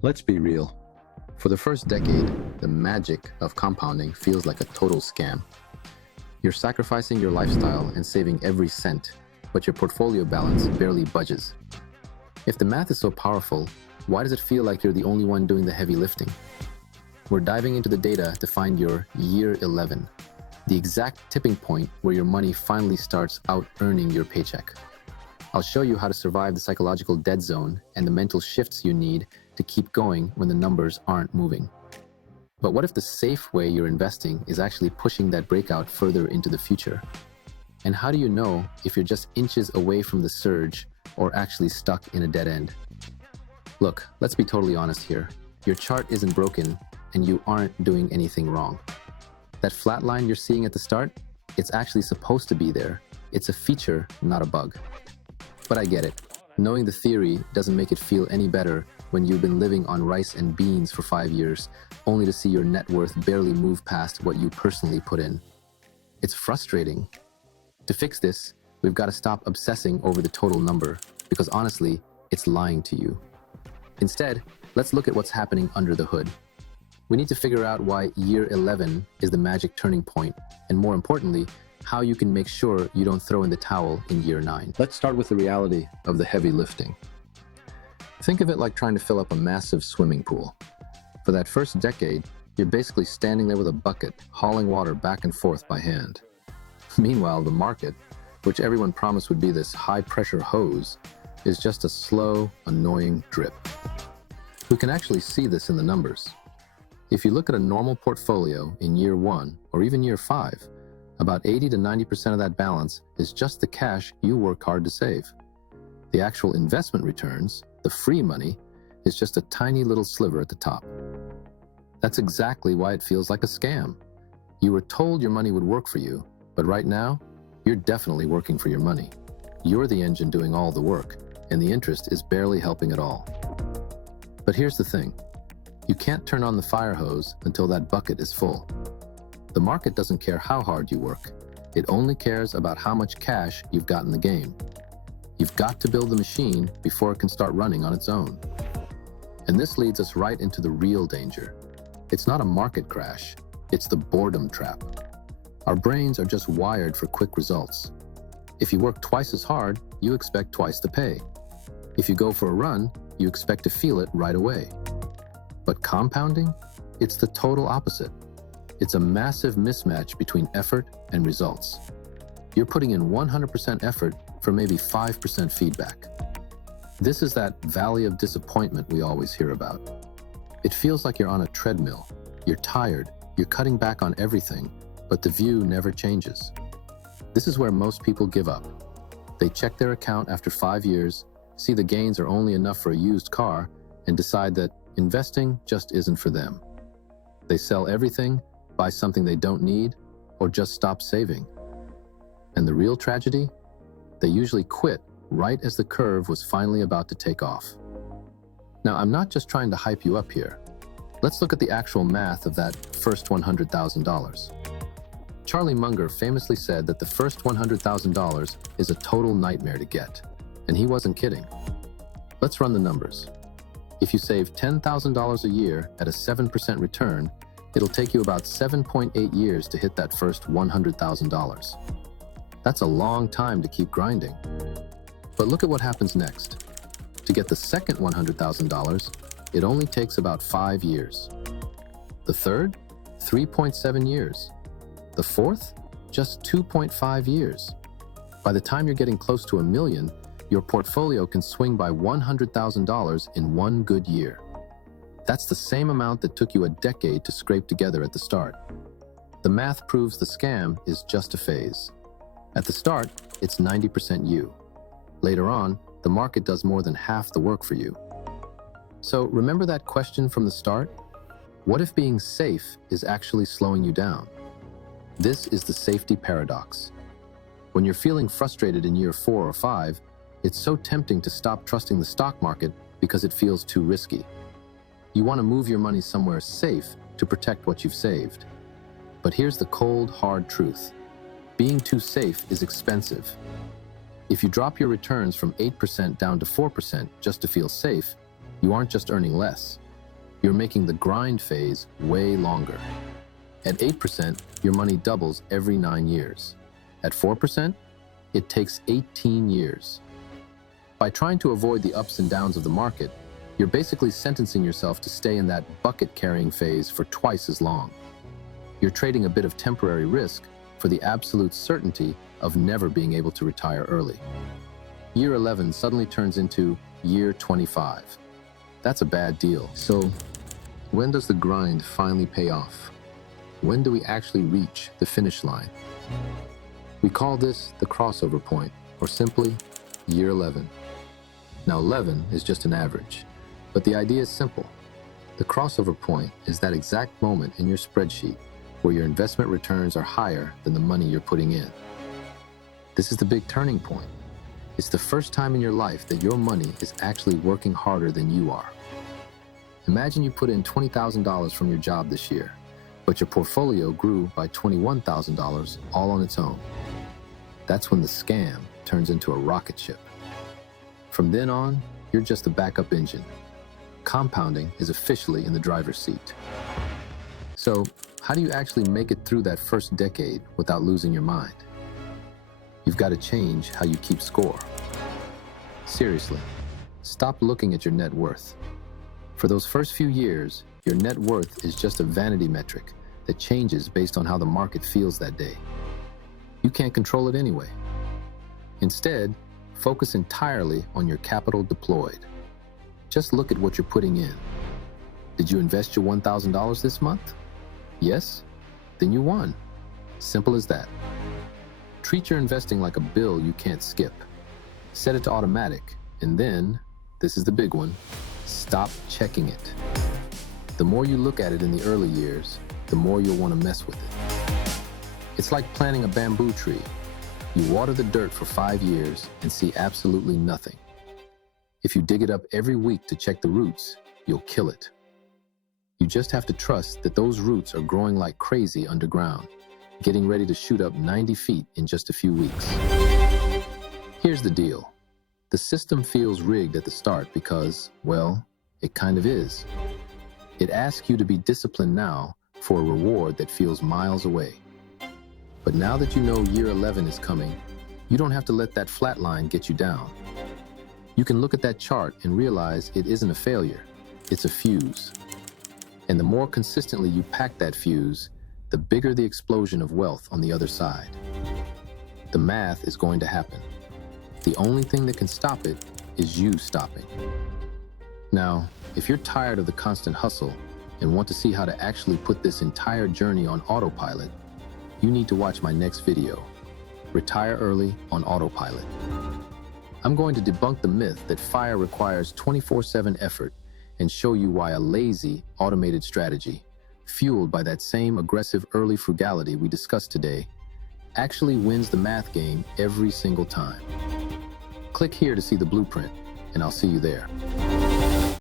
Let's be real. For the first decade, the magic of compounding feels like a total scam. You're sacrificing your lifestyle and saving every cent, but your portfolio balance barely budges. If the math is so powerful, why does it feel like you're the only one doing the heavy lifting? We're diving into the data to find your year 11, the exact tipping point where your money finally starts out-earning your paycheck. I'll show you how to survive the psychological dead zone and the mental shifts you need to keep going when the numbers aren't moving. But what if the safe way you're investing is actually pushing that breakout further into the future? And how do you know if you're just inches away from the surge or actually stuck in a dead end? Look, let's be totally honest here. Your chart isn't broken and you aren't doing anything wrong. That flat line you're seeing at the start, it's actually supposed to be there. It's a feature, not a bug. But I get it. Knowing the theory doesn't make it feel any better when you've been living on rice and beans for 5 years, only to see your net worth barely move past what you personally put in. It's frustrating. To fix this, we've got to stop obsessing over the total number, because honestly, it's lying to you. Instead, let's look at what's happening under the hood. We need to figure out why year 11 is the magic turning point, and more importantly, how you can make sure you don't throw in the towel in year 9. Let's start with the reality of the heavy lifting. Think of it like trying to fill up a massive swimming pool. For that first decade, you're basically standing there with a bucket, hauling water back and forth by hand. Meanwhile, the market, which everyone promised would be this high-pressure hose, is just a slow, annoying drip. We can actually see this in the numbers. If you look at a normal portfolio in year 1 or even year 5, about 80 to 90% of that balance is just the cash you work hard to save. The actual investment returns, the free money, is just a tiny little sliver at the top. That's exactly why it feels like a scam. You were told your money would work for you, but right now, you're definitely working for your money. You're the engine doing all the work, and the interest is barely helping at all. But here's the thing. You can't turn on the fire hose until that bucket is full. The market doesn't care how hard you work. It only cares about how much cash you've got in the game. You've got to build the machine before it can start running on its own. And this leads us right into the real danger. It's not a market crash, it's the boredom trap. Our brains are just wired for quick results. If you work twice as hard, you expect twice the pay. If you go for a run, you expect to feel it right away. But compounding? It's the total opposite. It's a massive mismatch between effort and results. You're putting in 100% effort for maybe 5% feedback. This is that valley of disappointment we always hear about. It feels like you're on a treadmill. You're tired, you're cutting back on everything, but the view never changes. This is where most people give up. They check their account after 5 years, see the gains are only enough for a used car, and decide that investing just isn't for them. They sell everything, buy something they don't need, or just stop saving. And the real tragedy? They usually quit right as the curve was finally about to take off. Now, I'm not just trying to hype you up here. Let's look at the actual math of that first $100,000. Charlie Munger famously said that the first $100,000 is a total nightmare to get. And he wasn't kidding. Let's run the numbers. If you save $10,000 a year at a 7% return, it'll take you about 7.8 years to hit that first $100,000. That's a long time to keep grinding. But look at what happens next. To get the second $100,000, it only takes about 5 years. The third, 3.7 years. The fourth, just 2.5 years. By the time you're getting close to $1 million, your portfolio can swing by $100,000 in one good year. That's the same amount that took you a decade to scrape together at the start. The math proves the scam is just a phase. At the start, it's 90% you. Later on, the market does more than half the work for you. So remember that question from the start? What if being safe is actually slowing you down? This is the safety paradox. When you're feeling frustrated in year 4 or 5, it's so tempting to stop trusting the stock market because it feels too risky. You want to move your money somewhere safe to protect what you've saved. But here's the cold, hard truth. Being too safe is expensive. If you drop your returns from 8% down to 4% just to feel safe, you aren't just earning less, You're making the grind phase way longer. At 8%, your money doubles every 9 years. At 4%, it takes 18 years. By trying to avoid the ups and downs of the market, you're basically sentencing yourself to stay in that bucket-carrying phase for twice as long. You're trading a bit of temporary risk for the absolute certainty of never being able to retire early. Year 11 suddenly turns into year 25. That's a bad deal. So, when does the grind finally pay off? When do we actually reach the finish line? We call this the crossover point, or simply year 11. Now 11 is just an average, but the idea is simple. The crossover point is that exact moment in your spreadsheet where your investment returns are higher than the money you're putting in. This is the big turning point. It's the first time in your life that your money is actually working harder than you are. Imagine you put in $20,000 from your job this year, but your portfolio grew by $21,000 all on its own. That's when the scam turns into a rocket ship. From then on, you're just a backup engine. Compounding is officially in the driver's seat. So, how do you actually make it through that first decade without losing your mind? You've got to change how you keep score. Seriously, stop looking at your net worth. For those first few years, your net worth is just a vanity metric that changes based on how the market feels that day. You can't control it anyway. Instead, focus entirely on your capital deployed. Just look at what you're putting in. Did you invest your $1,000 this month? Yes? Then you won. Simple as that. Treat your investing like a bill you can't skip. Set it to automatic, and then, this is the big one, stop checking it. The more you look at it in the early years, the more you'll want to mess with it. It's like planting a bamboo tree. You water the dirt for 5 years and see absolutely nothing. If you dig it up every week to check the roots, you'll kill it. You just have to trust that those roots are growing like crazy underground, getting ready to shoot up 90 feet in just a few weeks. Here's the deal. The system feels rigged at the start because, well, it kind of is. It asks you to be disciplined now for a reward that feels miles away. But now that you know year 11 is coming, you don't have to let that flat line get you down. You can look at that chart and realize it isn't a failure, it's a fuse. And the more consistently you pack that fuse, the bigger the explosion of wealth on the other side. The math is going to happen. The only thing that can stop it is you stopping. Now, if you're tired of the constant hustle and want to see how to actually put this entire journey on autopilot, you need to watch my next video, Retire Early on Autopilot. I'm going to debunk the myth that FIRE requires 24/7 effort and show you why a lazy, automated strategy, fueled by that same aggressive early frugality we discussed today, actually wins the math game every single time. Click here to see the blueprint, and I'll see you there.